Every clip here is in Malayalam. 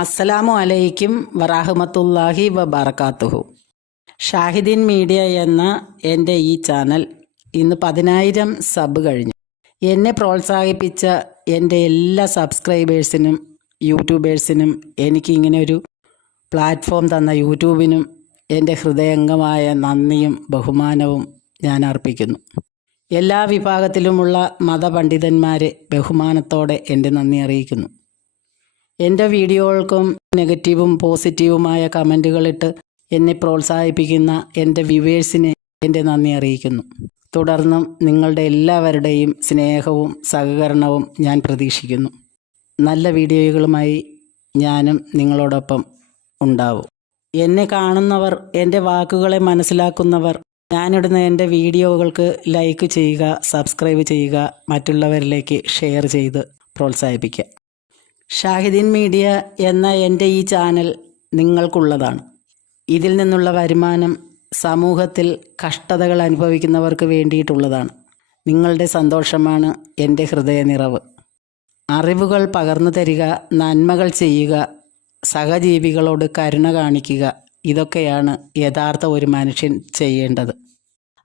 അസ്സലാമു അലൈക്കും വറാഹമത്തുല്ലാഹി വബർക്കാത്തുഹു ഷാഹിദീൻ മീഡിയ എന്ന എന്റെ ഈ ചാനൽ ഇന്ന് പതിനായിരം സബ് കഴിഞ്ഞു. എന്നെ പ്രോത്സാഹിപ്പിച്ച എന്റെ എല്ലാ സബ്സ്ക്രൈബേഴ്സിനും യൂട്യൂബേഴ്സിനും എനിക്ക് ഇങ്ങനെ ഒരു പ്ലാറ്റ്ഫോം തന്ന യൂട്യൂബിനും എന്റെ ഹൃദയംഗമായ നന്ദിയും ബഹുമാനവും ഞാൻ അർപ്പിക്കുന്നു. എല്ലാ വിഭാഗത്തിലുമുള്ള മതപണ്ഡിതന്മാരെ ബഹുമാനത്തോടെ എന്റെ നന്ദി അറിയിക്കുന്നു. എന്റെ വീഡിയോകൾക്കും നെഗറ്റീവും പോസിറ്റീവുമായ കമന്റുകളിട്ട് എന്നെ പ്രോത്സാഹിപ്പിക്കുന്ന എന്റെ വ്യൂവേഴ്സിനെ എന്റെ നന്ദി അറിയിക്കുന്നു. തുടർന്നും നിങ്ങളുടെ എല്ലാവരുടെയും സ്നേഹവും സഹകരണവും ഞാൻ പ്രതീക്ഷിക്കുന്നു. നല്ല വീഡിയോകളുമായി ഞാനും നിങ്ങളോടൊപ്പം ഉണ്ടാവും. എന്നെ കാണുന്നവർ എന്റെ വാക്കുകളെ മനസ്സിലാക്കുന്നവർ ഞാനിടുന്ന എന്റെ വീഡിയോകൾക്ക് ലൈക്ക് ചെയ്യുക സബ്സ്ക്രൈബ് ചെയ്യുക മറ്റുള്ളവരിലേക്ക് ഷെയർ ചെയ്ത് പ്രോത്സാഹിപ്പിക്കുക. ഷാഹിദീൻ മീഡിയ എന്ന എന്റെ ഈ ചാനൽ നിങ്ങൾക്കുള്ളതാണ്. ഇതിൽ നിന്നുള്ള വരുമാനം സമൂഹത്തിൽ കഷ്ടതകൾ അനുഭവിക്കുന്നവർക്ക് വേണ്ടിയിട്ടുള്ളതാണ്. നിങ്ങളുടെ സന്തോഷമാണ് എന്റെ ഹൃദയ നിറവ് അറിവുകൾ പകർന്നു തരിക നന്മകൾ ചെയ്യുക സഹജീവികളോട് കരുണ കാണിക്കുക ഇതൊക്കെയാണ് യഥാർത്ഥ ഒരു മനുഷ്യൻ ചെയ്യേണ്ടത്.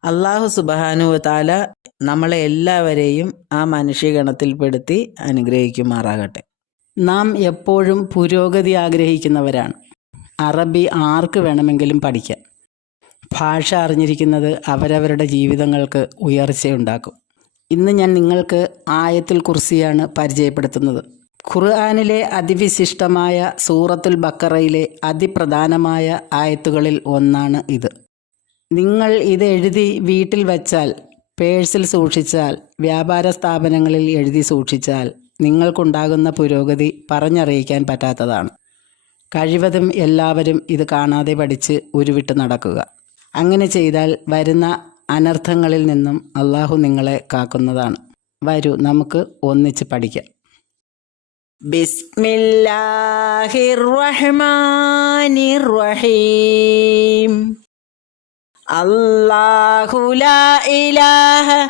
അള്ളാഹു സുബാനു താല നമ്മളെ എല്ലാവരെയും ആ മനുഷ്യഗണത്തിൽപ്പെടുത്തി അനുഗ്രഹിക്കുമാറാകട്ടെ. നാം എപ്പോഴും പുരോഗതി ആഗ്രഹിക്കുന്നവരാണ്. അറബി ആർക്ക് വേണമെങ്കിലും പഠിക്കാം. ഭാഷ അറിഞ്ഞിരിക്കുന്നത് അവരവരുടെ ജീവിതങ്ങൾക്ക് ഉയർച്ചയുണ്ടാക്കും. ഇന്ന് ഞാൻ നിങ്ങൾക്ക് ആയത്തിൽ കുർസിയാണ് പരിചയപ്പെടുത്തുന്നത്. ഖുർആാനിലെ അതിവിശിഷ്ടമായ സൂറത്തുൽ ബക്കറയിലെ അതിപ്രധാനമായ ആയത്തുകളിൽ ഒന്നാണ് ഇത്. നിങ്ങൾ ഇത് എഴുതി വീട്ടിൽ വച്ചാൽ പേഴ്സിൽ സൂക്ഷിച്ചാൽ വ്യാപാര സ്ഥാപനങ്ങളിൽ എഴുതി സൂക്ഷിച്ചാൽ നിങ്ങൾക്കുണ്ടാകുന്ന പുരോഗതി പറഞ്ഞറിയിക്കാൻ പറ്റാത്തതാണ്. കഴിവതും എല്ലാവരും ഇത് കാണാതെ പഠിച്ച് ഉരുവിട്ട് നടക്കുക. അങ്ങനെ ചെയ്താൽ വരുന്ന അനർത്ഥങ്ങളിൽ നിന്നും അള്ളാഹു നിങ്ങളെ കാക്കുന്നതാണ്. വരൂ നമുക്ക് ഒന്നിച്ച് പഠിക്കാം. ബിസ്മില്ലാഹിർ റഹ്മാനിർ റഹീം അല്ലാഹു ലാ ഇലാഹ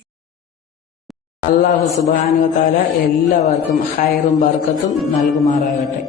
അള്ളാഹു സുബാനു താല എല്ലാവർക്കും ഹൈറും ബർക്കത്തും നൽകുമാറാകട്ടെ.